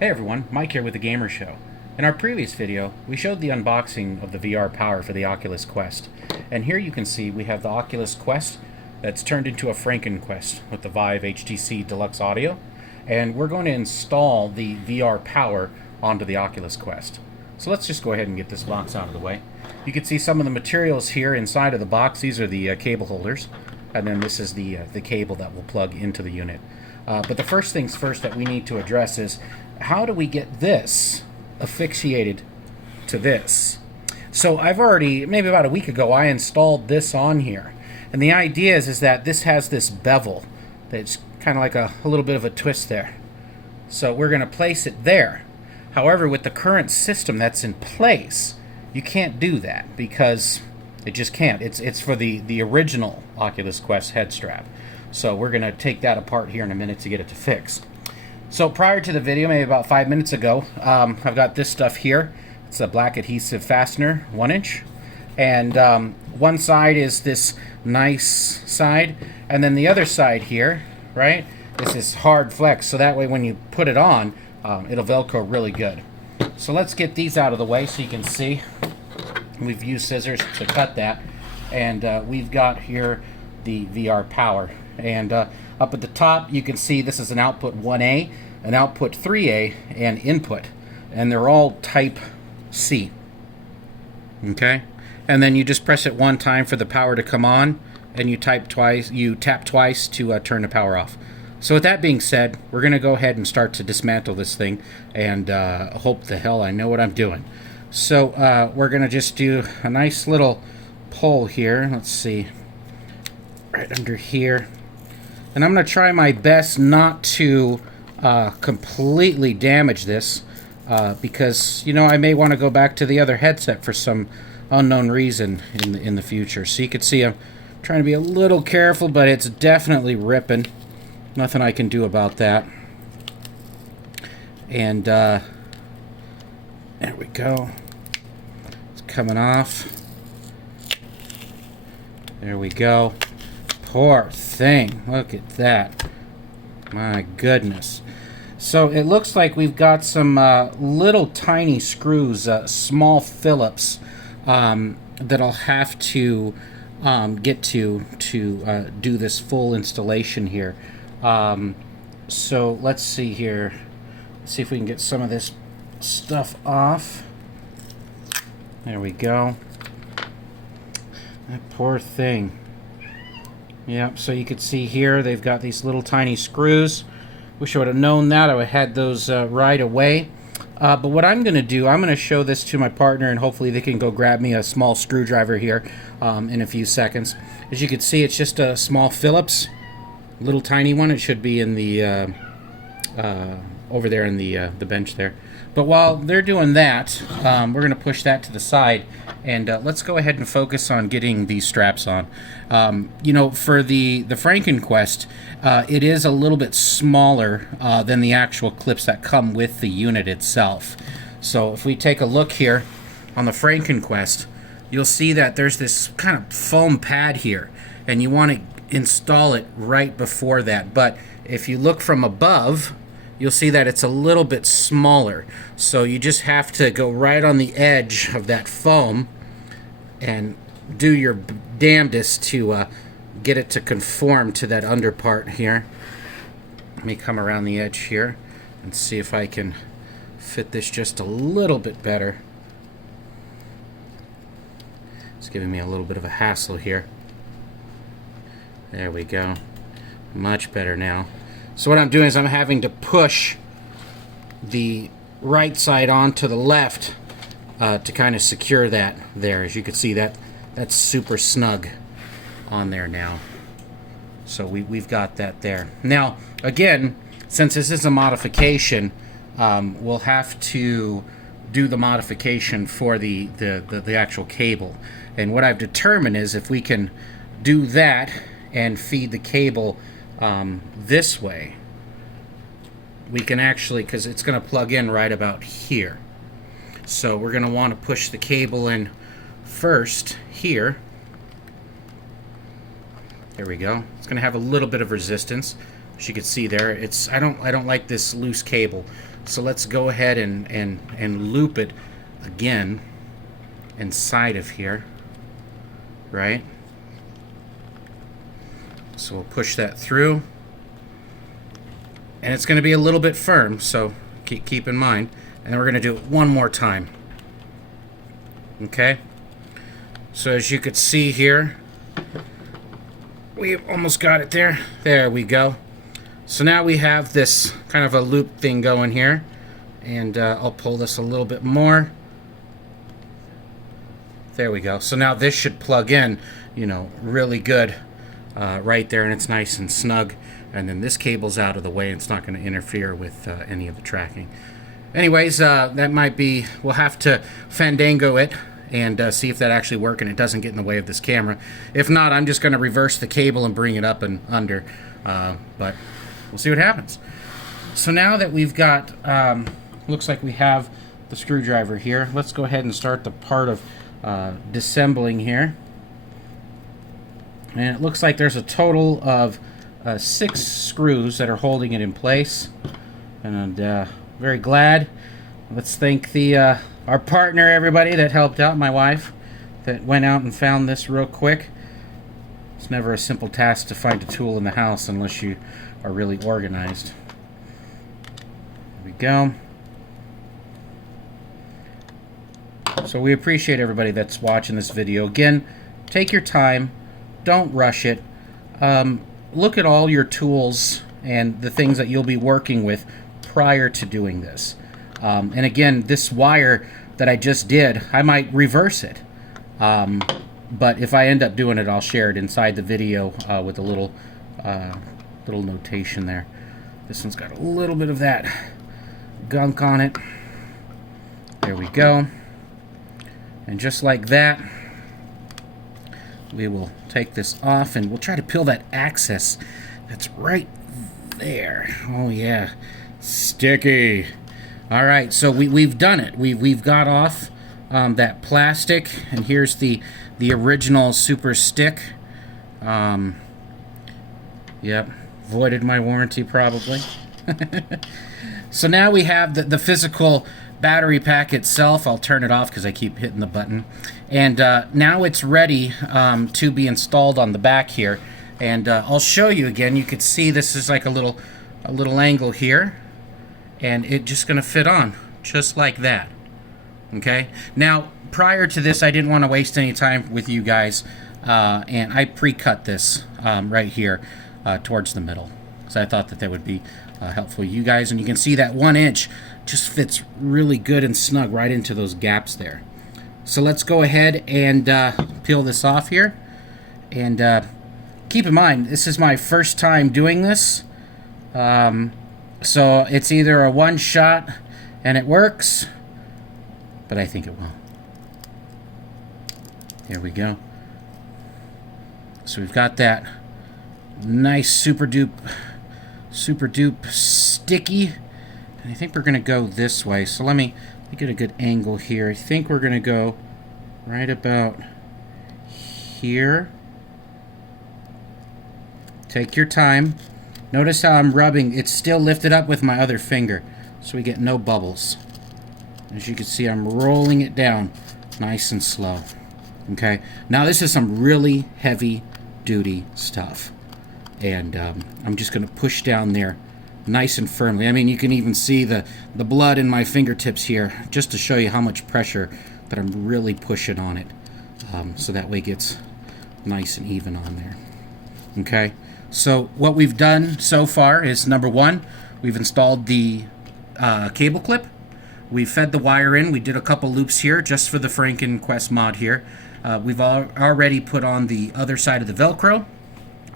Hey everyone, Mike here with The Gamer Show. In our previous video, we showed the unboxing of the VR power for the Oculus Quest. And here you can see we have the Oculus Quest that's turned into a Frankenquest with the Vive HTC Deluxe Audio. And we're going to install the VR power onto the Oculus Quest. So let's just go ahead and get this box out of the way. You can see some of the materials here inside of the box. These are the cable holders. And then this is the cable that will plug into the unit. But the first things first that we need to address is how do we get this asphyxiated to this? So I've already, maybe about a week ago, I installed this on here. And the idea is that this has this bevel that's kind of like a little bit of a twist there. So we're going to place it there. However, with the current system that's in place, you can't do that because it just can't. It's for the original Oculus Quest head strap. So we're going to take that apart here in a minute to get it to fix. So prior to the video, maybe about 5 minutes ago, I've got this stuff here. It's a black adhesive fastener, 1-inch. And one side is this nice side. And then the other side here, right, this is hard flex. So that way when you put it on, it'll Velcro really good. So let's get these out of the way so you can see. We've used scissors to cut that. And we've got here the VR power. And up at the top, you can see this is an output 1A, an output 3A, and input. And they're all type C. Okay? And then you just press it one time for the power to come on, and you tap twice to turn the power off. So with that being said, we're going to go ahead and start to dismantle this thing, and hope the hell I know what I'm doing. So we're going to just do a nice little pull here. Let's see. Right under here. And I'm going to try my best not to completely damage this because, you know, I may want to go back to the other headset for some unknown reason in the future. So you can see I'm trying to be a little careful, but it's definitely ripping. Nothing I can do about that. And there we go. It's coming off. There we go. Poor thing. Look at that. My goodness. So it looks like we've got some little tiny screws, small Phillips, that I'll have to get to do this full installation here. So let's see here. Let's see if we can get some of this stuff off. There we go. That poor thing. Yep, so you can see here they've got these little tiny screws. Wish I would have known that. I would have had those right away. But what I'm going to do, I'm going to show this to my partner, and hopefully they can go grab me a small screwdriver here in a few seconds. As you can see, it's just a small Phillips, little tiny one. It should be in the over there in the bench there. But while they're doing that, we're going to push that to the side, and let's go ahead and focus on getting these straps on. You know, for the Frankenquest, it is a little bit smaller than the actual clips that come with the unit itself. So if we take a look here on the Frankenquest, you'll see that there's this kind of foam pad here, and you want to install it right before that. But if you look from above, you'll see that it's a little bit smaller. So you just have to go right on the edge of that foam and do your damnedest to get it to conform to that under part here. Let me come around the edge here and see if I can fit this just a little bit better. It's giving me a little bit of a hassle here. There we go. Much better now. So what I'm doing is I'm having to push the right side onto the left to kind of secure that there. As you can see, that's super snug on there now. So we've got that there. Now, again, since this is a modification, we'll have to do the modification for the actual cable. And what I've determined is if we can do that and feed the cable this way, we can actually, because it's going to plug in right about here. So we're going to want to push the cable in first here. There we go. It's going to have a little bit of resistance. As you can see there, I don't like this loose cable. So let's go ahead and loop it again inside of here, right? So we'll push that through. And it's going to be a little bit firm, so keep in mind. And then we're going to do it one more time. Okay? So as you could see here, we've almost got it there. There we go. So now we have this kind of a loop thing going here. And I'll pull this a little bit more. There we go. So now this should plug in, you know, really good right there, and it's nice and snug. And then this cable's out of the way, and it's not going to interfere with any of the tracking. Anyways, that might be, we'll have to Fandango it and see if that actually works and it doesn't get in the way of this camera. If not, I'm just going to reverse the cable and bring it up and under. But we'll see what happens. So now that we've got, looks like we have the screwdriver here, let's go ahead and start the part of disassembling here. And it looks like there's a total of 6 screws that are holding it in place. And very glad. Let's thank our partner, everybody that helped out, my wife, that went out and found this real quick. It's never a simple task to find a tool in the house unless you are really organized. There we go. So we appreciate everybody that's watching this video. Again, take your time. Don't rush it. Look at all your tools and the things that you'll be working with prior to doing this. And again, this wire that I just did, I might reverse it. But if I end up doing it, I'll share it inside the video with a little notation there. This one's got a little bit of that gunk on it. There we go. And just like that, we will take this off and we'll try to peel that access that's right there. Oh yeah, sticky. All right, so we've done it. We've got off that plastic, and here's the original super stick. Yep, voided my warranty probably. So now we have the physical battery pack itself. I'll turn it off because I keep hitting the button. And now it's ready to be installed on the back here. And I'll show you again. You could see this is like a little angle here. And it's just going to fit on just like that. Okay? Now, prior to this, I didn't want to waste any time with you guys. And I pre-cut this right here towards the middle. So I thought that would be helpful to you guys. And you can see that 1 inch just fits really good and snug right into those gaps there. So let's go ahead and peel this off here. And keep in mind, this is my first time doing this. So it's either a one shot and it works, but I think it will. There we go. So we've got that nice super dupe sticky. And I think we're going to go this way. So let me get a good angle here. I think we're going to go right about here. Take your time. Notice how I'm rubbing. It's still lifted up with my other finger, so we get no bubbles. As you can see, I'm rolling it down nice and slow. Okay, now this is some really heavy duty stuff. And I'm just going to push down there nice and firmly. I mean, you can even see the blood in my fingertips here, just to show you how much pressure that I'm really pushing on it. So that way it gets nice and even on there. Okay, so what we've done so far is, number one, we've installed the cable clip. We fed the wire in. We did a couple loops here just for the Frankenquest mod here. We've already put on the other side of the Velcro.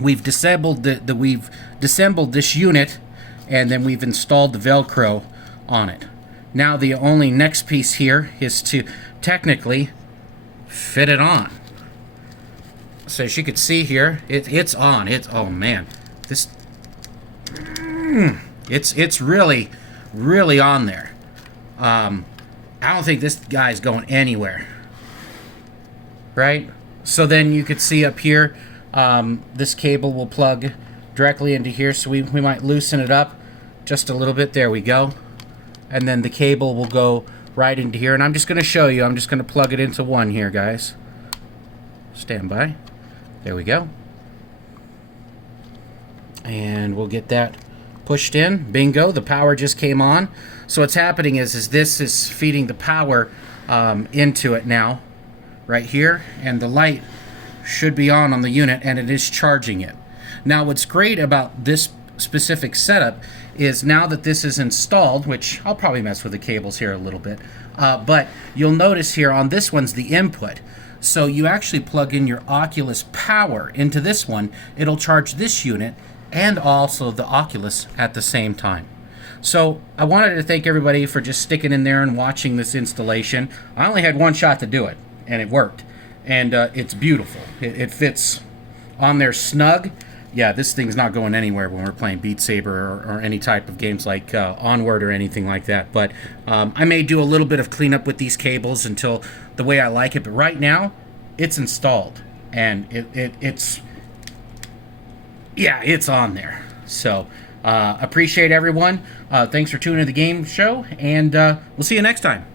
We've disassembled we've disassembled this unit, and then we've installed the Velcro on it. Now the only next piece here is to technically fit it on. So as you can see here, it's on. Oh man, this it's really on there. I don't think this guy's going anywhere. Right? So then you could see up here, this cable will plug directly into here, so we might loosen it up just a little bit. There we go. And then the cable will go right into here, and I'm just going to show you. I'm just going to plug it into one here, guys. Stand by. There we go. And we'll get that pushed in. Bingo, the power just came on. So what's happening is this is feeding the power into it now, right here, and the light should be on the unit, and it is charging it. Now what's great about this specific setup is now that this is installed, which I'll probably mess with the cables here a little bit, but you'll notice here on this one's the input. So you actually plug in your Oculus power into this one. It'll charge this unit and also the Oculus at the same time. So I wanted to thank everybody for just sticking in there and watching this installation. I only had one shot to do it, and it worked. And it's beautiful. It fits on there snug. Yeah, this thing's not going anywhere when we're playing Beat Saber or any type of games like Onward or anything like that. But I may do a little bit of cleanup with these cables until the way I like it. But right now, it's installed. And it's on there. So appreciate everyone. Thanks for tuning in to the game show. And we'll see you next time.